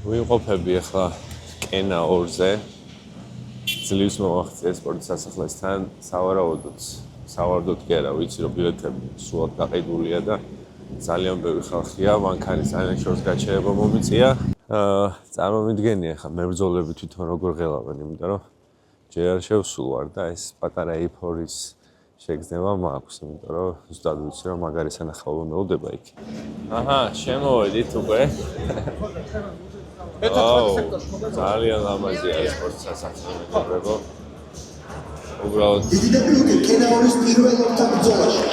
ვიმყოფები ახლა კენა 2-ზე. ძლივს მომახცია სპორტის სასახლესთან, სავარაუდოდ კი არა, ვიცი რომ ბილეთები სულად გაყიდულია და ძალიან ბევრი ხალხია, მანქანის ანაშორს გაჩერება მომიწია. წარმომიდგენია ახლა მებრძოლები თვითონ როგორ ღელავენ, იმიტომ რომ ჯერ არ შევსულ ვარ და ეს პატარა ეიფორის შეგრძნება მაქვს, იმიტომ რომ ზუსტად ვიცი რომ მაგარი სანახაობა მეუდება იქ. აჰა, შემოვედით უკვე. ძალიან ლამაზია ეს სპორტის სასახლე, მეგობრებო. უბრალოდ კენაურის პირველ ოთახბრძოლაში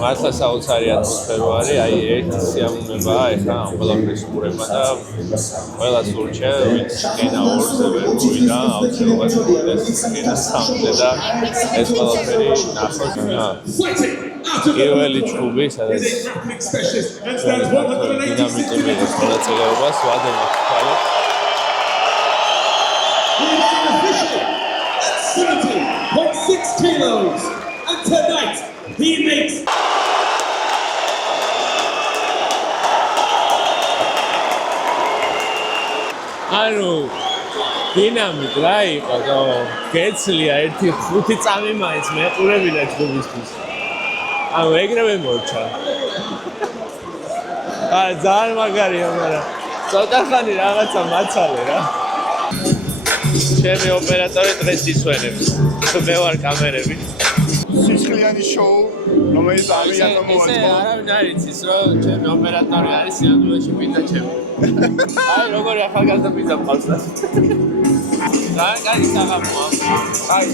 მართლა საოცარი ატმოსფერო არის, აი ერთი სიამოვნებაა ეხლა ამ ყველაფრის უყურება და ყველა სურჩა ვინც კენა 2-ზე ვერ მოვიდა, აუცილებლად მოვიდეს კენა 3-ზე და ეს ყველაფერი ნახოს. პირველი ჯგუფი, სადაც დინამიტი მიიღეს მონაწილეობას, ვადემა ხალხი. 70.6 kilos, and tonight he makes. ანუ დინამიტ რა იყო და გეცლია ერთი 5 წამი მაინც მეყურებინა ჯგუფისთვის. ანუ ეგრევე მორჩა. ძალიან მაგარია, მაგრამ ცოტა ხანი რაღაცა მაცალე რა. ჩემი ოპერატორი დღეს ისვენებს. მე ვარ კამერები. სისხლიანი შოუ, რომელიც ძალიან მოაწყო. ისე არავინ არ იცის, რომ ჩემი ოპერატორი არის სიამოვნებაში პიცა ჩემი. აი, როგორი ახალგაზრდა პიცა მყავს და. ძალიან კარგი საღამოა. აი.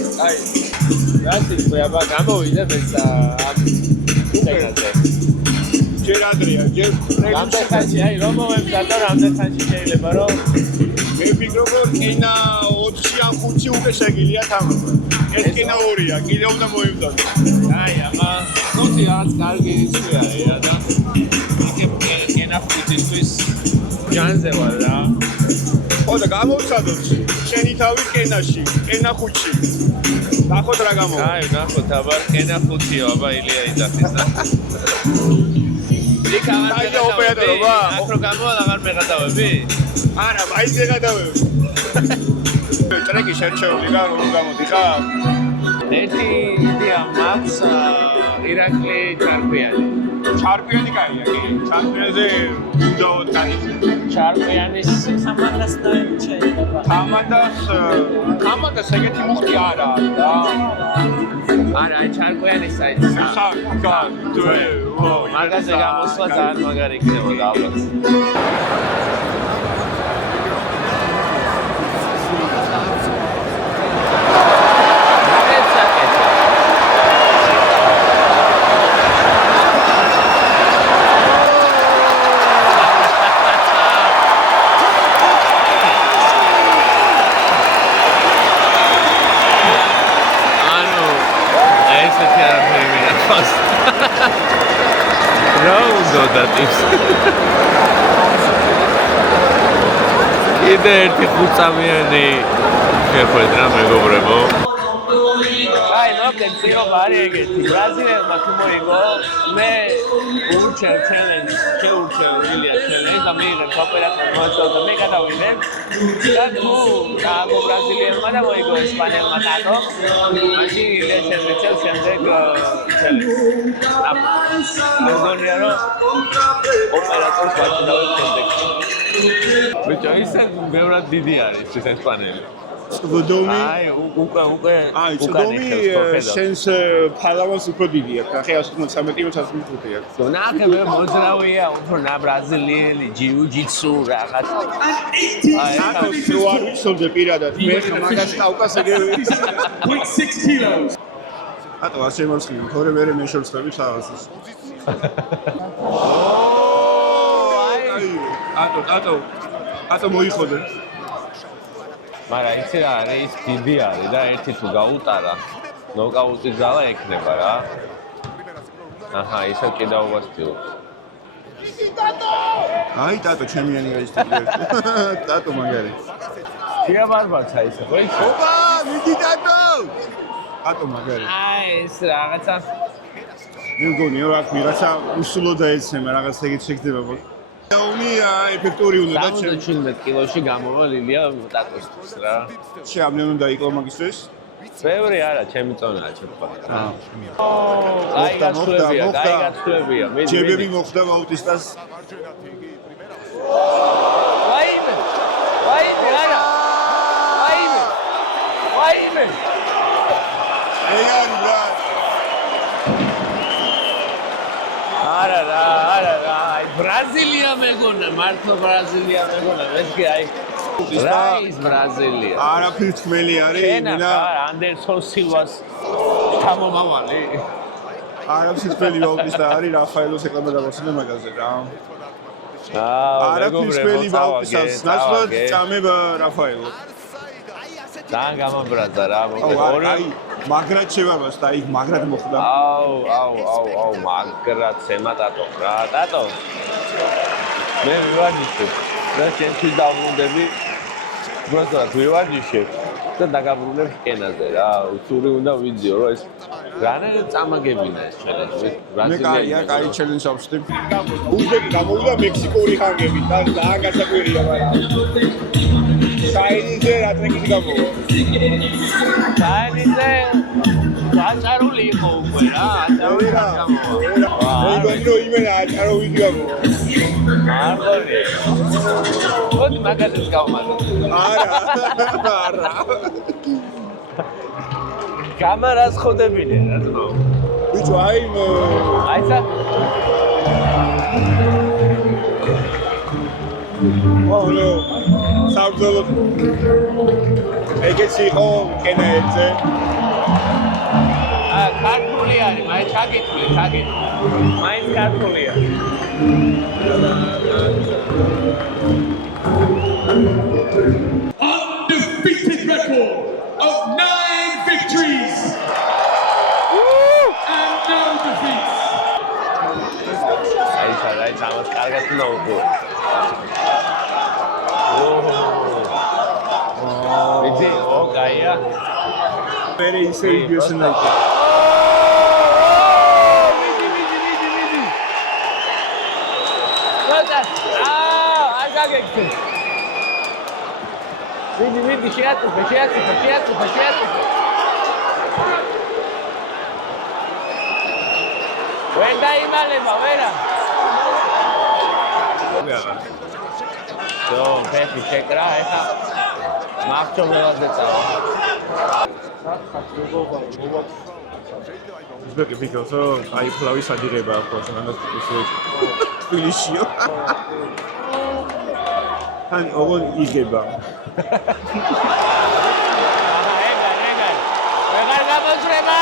რატი ხება გამოვიდა მეცა ამ სეგმენტზე. ჯერ ადრეა, ჯერ რამდენ ხანში, აი რომ მომემზა და რამდენ ხანში შეიძლება რომ მე ვფიქრობ რომ კენა 4-ში ან 5-ში უკვე შეგიძლია თამაში. ეს კენა 2-ია, კიდევ უნდა მოიმზადო. აი, აბა, თუმცა რაც კარგი ისვია და იქ კენა 5-ისთვის ჯანზე ვარ რა. ხო და გამოვცადოთ შენი თავი კენაში, კენა 5-ში. ნახოთ რა გამოვა. აი, ნახოთ, აბა, კენა 5-ია, აბა ილია იძახის და იქ აღარ ოპერატორობა? აკრო გამოვა აღარ მეღადავები? არა, აი ზეგადავები. ტრეკი შერჩეული რა რომ გამოდიხარ? ერთი იდეა მაქვს ირაკლი ჩარკვიანი. ჩარკვიანი კაია, კი. ჩარკვიანზე უნდაოდ განიცე. ჩარკვიანის თამანდას შეიძლება. თამანდას ეგეთი მუხტი არა და არა, აი ჩარკვიანის საიტი. მაგაზე გამოსვლა ძალიან მაგარი იქნებოდა ალბათ. კიდე ერთი 5 წამიანი შეხვედრა მეგობრებო. აი, მოკლედ ციხობა არის ეგეთი. ბრაზილიელმა თუ მოიგო, მე ურჩევ ჩელენჯს, შეურჩევ ილია ჩელენჯს და მიიღებ ოპერატორი მოაწოდო და მე გადავიდებ. და თუ გააგო ბრაზილიელმა და მოიგო ესპანელმა ტატო, მაშინ ილია შეურჩევ შემდეგ ჩელენჯს. მეგონია რომ ოპერატორს ვაჭდავებ შემდეგ. ბიჭო, ისე ბევრად დიდი არის ეს ესპანელი. წვდომი? აი, უკვე. აი, წვდომი შენს ფალავანს უფრო დიდი აქვს. ახლა 113 აქვს. ნახე, მოძრავია, უფრო ბრაზილიელი, ჯიუ-ჯიტსუ რაღაც. აი, რო არ ვიცოდე პირადად, მე მაგას ტავკას ეგრევე. 6 kilos. ატო ასე მოსხივი, თორე მე მეშორცხები თავაზის. ატო მოიხოდე. მაგრამ იცი რა არის, დიდი არის და ერთი თუ გაუტარა, ნოკაუტის ძალა ექნება რა. აჰა, ისევ კიდაობას ტილობს. აი, ტატო ჩემიანი გაისტიკე. ტატო მაგარი. შეაბარბაცა ისე, ხო ის? ოპა, მიდი ტატო. ტატო მაგარი. აი, ეს რაღაცა მე მგონი რა თქმა უნდა რაცა უსულო დაეცემა რაღაც ეგეთ შეგდება. უნია ეფექტური უნდა და 17 კილოში გამოვა ლილია ტატოსთვის რა. შეამნენ უნდა იყო მაგისთვის. ბევრი არა, ჩემი წონაა ჩემო. აი გაცვლებია. ჯებები მოხდა ბაუტისტას. ვაიმე, არა. ვაიმე. ეგარი რა. არა, აი ბრაზილია მეგონა, მართლა ბრაზილია მეგონა, ეს კი აი რა ის ბრაზილია. არაფერი თქმელი არის, მინა ანდერსონ სილვას შთამომავალი. არაფერი თქმელი ბაუტისტა არის, რაფაელოს ეკლამა დავასწრე მაგაზე რა. არაფერი თქმელი ბაუტისტას, ნაცვლად წამებ რაფაელო. ძალიან გამაბრაზა რა, აი მაგრად შევარვას და იქ მაგრად მოხდა. აუ, მაგრად სემატატო რა, ტატო. მე ვივარჯიშებ. და შენთვის დავბრუნდები. უბრალოდ ვივარჯიშებ და დაგაბრუნებ კენაზე რა. უსური უნდა ვიძიო, რომ ეს რანაირად წამაგებინა ეს ჩელენჯი. ბრაზილია კაი ჩელენჯს ავშთი. უზბეკი გამოვიდა მექსიკური ხანგები და ძალიან გასაკვირია მაგრამ. საინიზე რა ტრეკინგი გამოვა? საინიზე აჭარული იყო უკვე რა, აჭარული გამოვა. მეგონი რომ იმენა აჭარავიდი გამოვა. არ გონი. ხოდი მაგაზინს გავმართ. არა. კამერას ხოდებინე რა თქმა უნდა. ბიჭო აი აიცა ნო საბრძოლო ეგეც იყო კენაებზე ქართული არის მაინც ჩაგიტვლი მაინც ქართულია Undefeated record of 9 victories and no defeats. აი ამას კარგად უნდა უყო. ვიძი, გაია. მერე ისე იგივესნა იყო. ვიძი. არ გაგეკეთე. ვიძი, შეაწუხე. ვერ დაიმალება, ვერა. დო, ფეხი შეკრა, ეხა მახჩობელადე წავა. უზბეკი ფიქრობს რომ აი ფლავის ადირება აქვს ანასტიკოს თბილისშიო. ან ოღონ იგება. ვეღარ გამოსრება.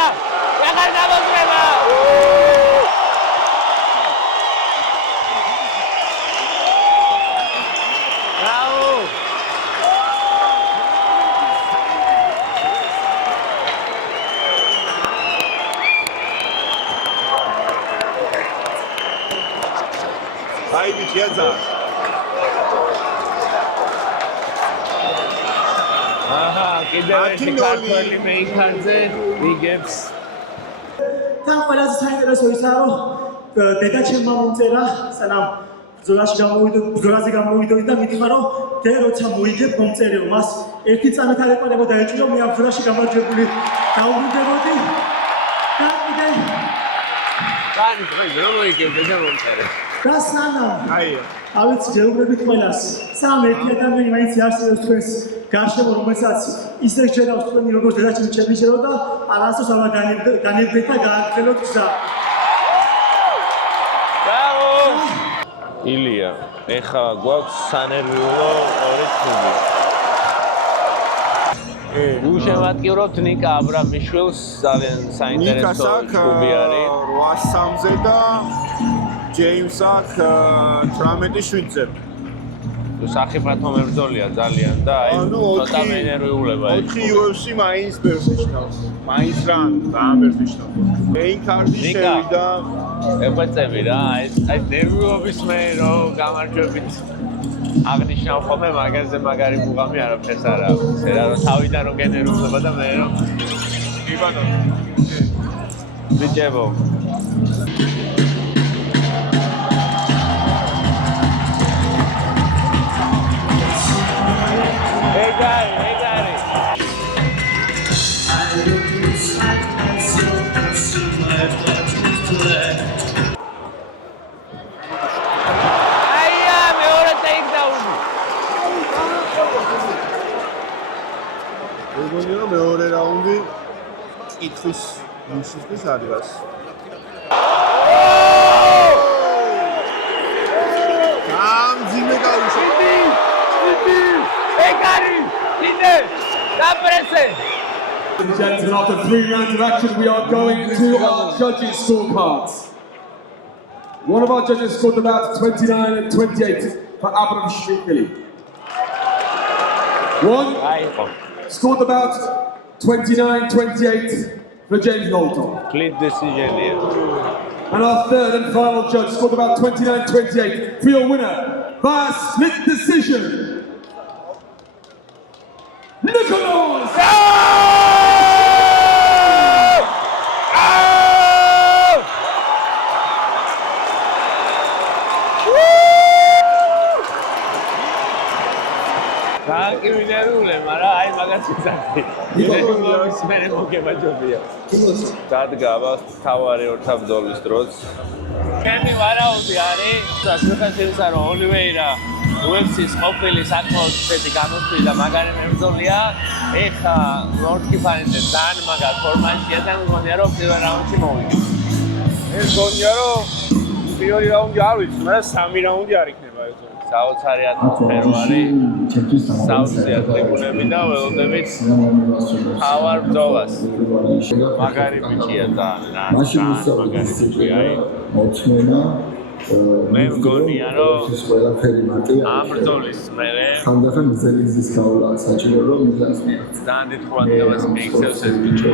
აი ბიჭიაძა. კიდევ ერთი ქართველი მეიქანზე იგებს. თან ყველაზე საინტერესო ისაა რომ დედა ჩემმა მომწერა სანამ ბრძოლაზე გამოვიდოდი და მითხრა რომ დე როცა მოიგებ მომწერიო მას ერთი წამით არ ეყარებოდა ეჭვიო მე ამ ბრძოლაში გამარჯვებული დაუბრუნდებოდი და კიდე კაი რომ მოიგებ დედა მომწერა და სანამ აი ავიც გეუბნებით ყველას სამ ერთი ადამიანი მაინც არსებობს თქვენს გარშემო რომელსაც ისე შეერავს თქვენი როგორც დედაჩემი ჩემი შეერო და არასდროს არ განებდეთ და გააგრძელოთ გზა ილია, ეხა გვაქვს სანერვიულო ორი თვი. უშემატკივრობთ ნიკა აბრამიშვილს, ძალიან საინტერესო კლუბი არის. 8-3-ზე და ჯეიმს აქ 18-7-ზე. სახიფათო მებრძოლია ძალიან და აი ცოტა მენერვიულება ის. 4 UFC მაინც პერსიშნავს. მაინც რან, ამერტიშნავს. მეინ კარდი შევიდა ეფეცები რა, აი ნერვიულობის მე რომ გამარჯვებით აღნიშნავ ხოლმე მაგაზე მაგარი მუღამი არაფერს არ აქვს. ეს რა რომ თავიდან რომ გენერვულობა და მე რომ იბანო. ბიჭებო აია მეორე ტეიქდაუნი. მეგონია მეორე რაუნდი კითხვის მისისთვის ადგას. გამძიმე გაუშვა. ეგარი კიდე დაპრესე. Ladies and gentlemen, after 3 rounds of action, we are going to our judges' scorecards. One of our judges scored about 29 and 28 for Abram Schmidtmilli. One აიყო. scored about 29-28 for James Knowlton. Clean decision-ია. And our third and final judge scored about 29-28 for your winner by a split decision. Nicholas! Thank you, Minarule, მაგრამ აი მაგას ვიზახი. იმის მერე მოგებაჯობია. დადგა თავარი ორთაბრძოლის დროს. ჩემი ვარაუდი არის, საერთაშორისო რომ ოლივეირა UFC-ს ყოფილი საკმაოდ ისეთი გამოსვლილი და მაგარი მებრძოლია. ეხა ლორდკიფანიძე ძალიან მაგარ ფორმაშია და მგონია რომ პირველ რაუნდში მოვიდა. ეს გონია რომ პირველი რაუნდი არ ვიცი, მაგრამ სამი რაუნდი არ იქნება ეს. საოცარი ატმოსფერო არის. საოცარი ტრიბუნები და ველოდებით თავარ ბრძოლას. მაგარი ბიჭია ძალიან. მაგარი ბიჭია. მე მგონია რომ ამ ბრძოლის მერე ხანდახან მზელიზის გავლა საჭირო რომ მიზანს მიაღწია. ძალიან დიდ ყურადღებას მიიქცევს ეს ბიჭი.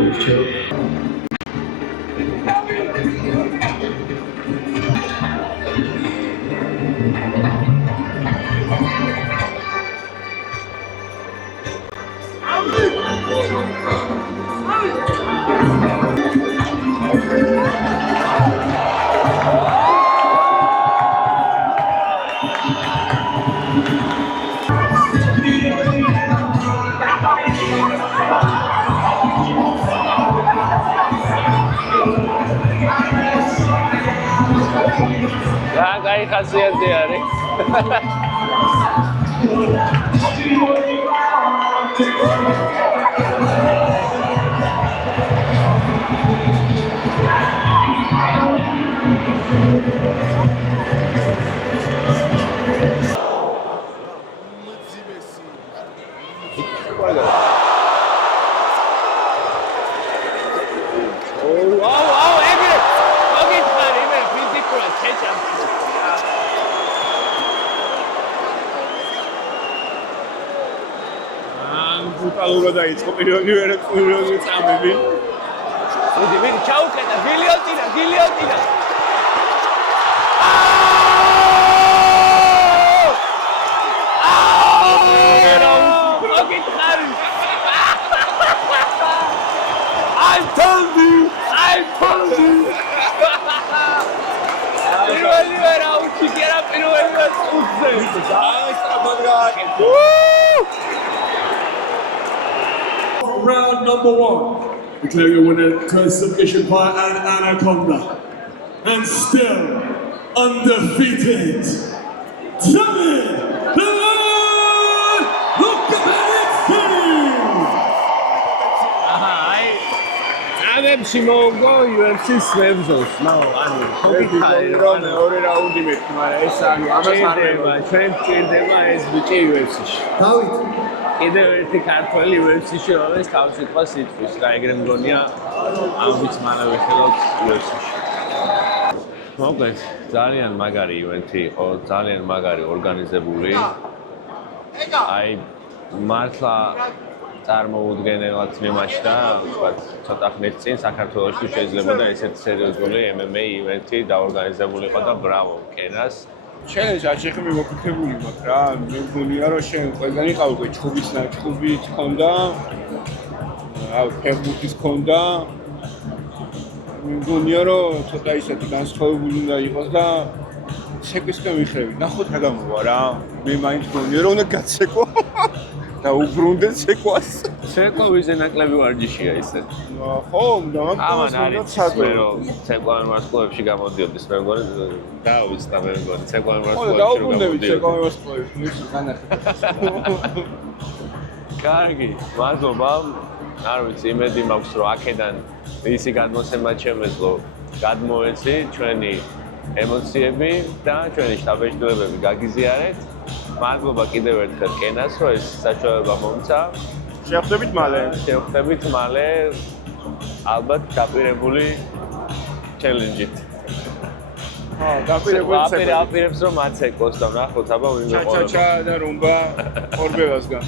Ragai khasiyat არის. ბრუტალურად დაიწყო პირველი წამები. მოდი ჩაუყედა გილიოტინა. I told you. პირველი რაუნდში კი არა პირველი წუთზე. აი სწრაფად გააკეთე. Round number 1. Declare your winner to submission by an Anaconda. And still undefeated. David Lukavetsky! Agam mogo UFC-s mebრძოლს. ანუ ხოქიტარი რომ მეორე რაუნდი მექნა, მაგრამ ეს ამას არ ვეღარ. ჩვენ ჭირდება ეს ბიჭი UFC-ში. დავით კიდევ ერთი ქართველი UFC-ში რომელიც თავს იტყვა სიტყვის და ეგრე მგონია ამ ვიც მალევე ხელოთ UFC-ში. მოკლედ ძალიან მაგარი ივენთი იყო, ძალიან მაგარი ორგანიზებული. აი მართლა წარმოუდგენელად მიმაჩნდა, ვთქვათ, ცოტა ხნის წინ საქართველოში შეიძლებოდა ესეთი სერიოზული MMA ივენთი დაორგანიზებულიყო და ბრავო კენას. შენ აჭეხი მოგკეთებული მაქვს რა, მე მგონია რომ შენ ყველგან იყავი ჩხუბით ქონდა, ფეხბურთის ქონდა. მე მგონია რომ ცოტა ისეთი განსხვავებული უნდა იყოს და ცეკვისკენ მიხრევი. ნახოთ რა გამოვა რა. მე მაინც მგონია რომ უნდა გაცეკვა და უბრუნდე ცეკვას. ცეკვა ვიზე ნაკლები ვარჯიშია ისე. ხო, ამან არის ცეკვა რომ ცეკვავენ ვარსკვლავებში გამოდიოდეს მე მგონი დავიცდა მე მგონი ცეკვავენ ხო, დაუბრუნდებით ცეკვავენ ვარსკვლავებში, მის განახი. კარგი, მადლობა. არ ვიცი, იმედი მაქვს რომ აქედან ისი გადმოსება შემეძლო გადმოეცი ჩვენი ემოციები და ჩვენი შთაბეჭდილებები გაგიზიარეთ. მადლობა კიდევ ერთხელ კენას, რომ ეს საშუალება მომცა. შევხვდებით მალე. შევხვდებით მალე ალბათ დაპირებული ჩელენჯით. დაპირებული აპირებს რომ აცეკოს და ნახოთ აბა ვინ მეყოლება. ჩა და რუმბა ორბევასგან.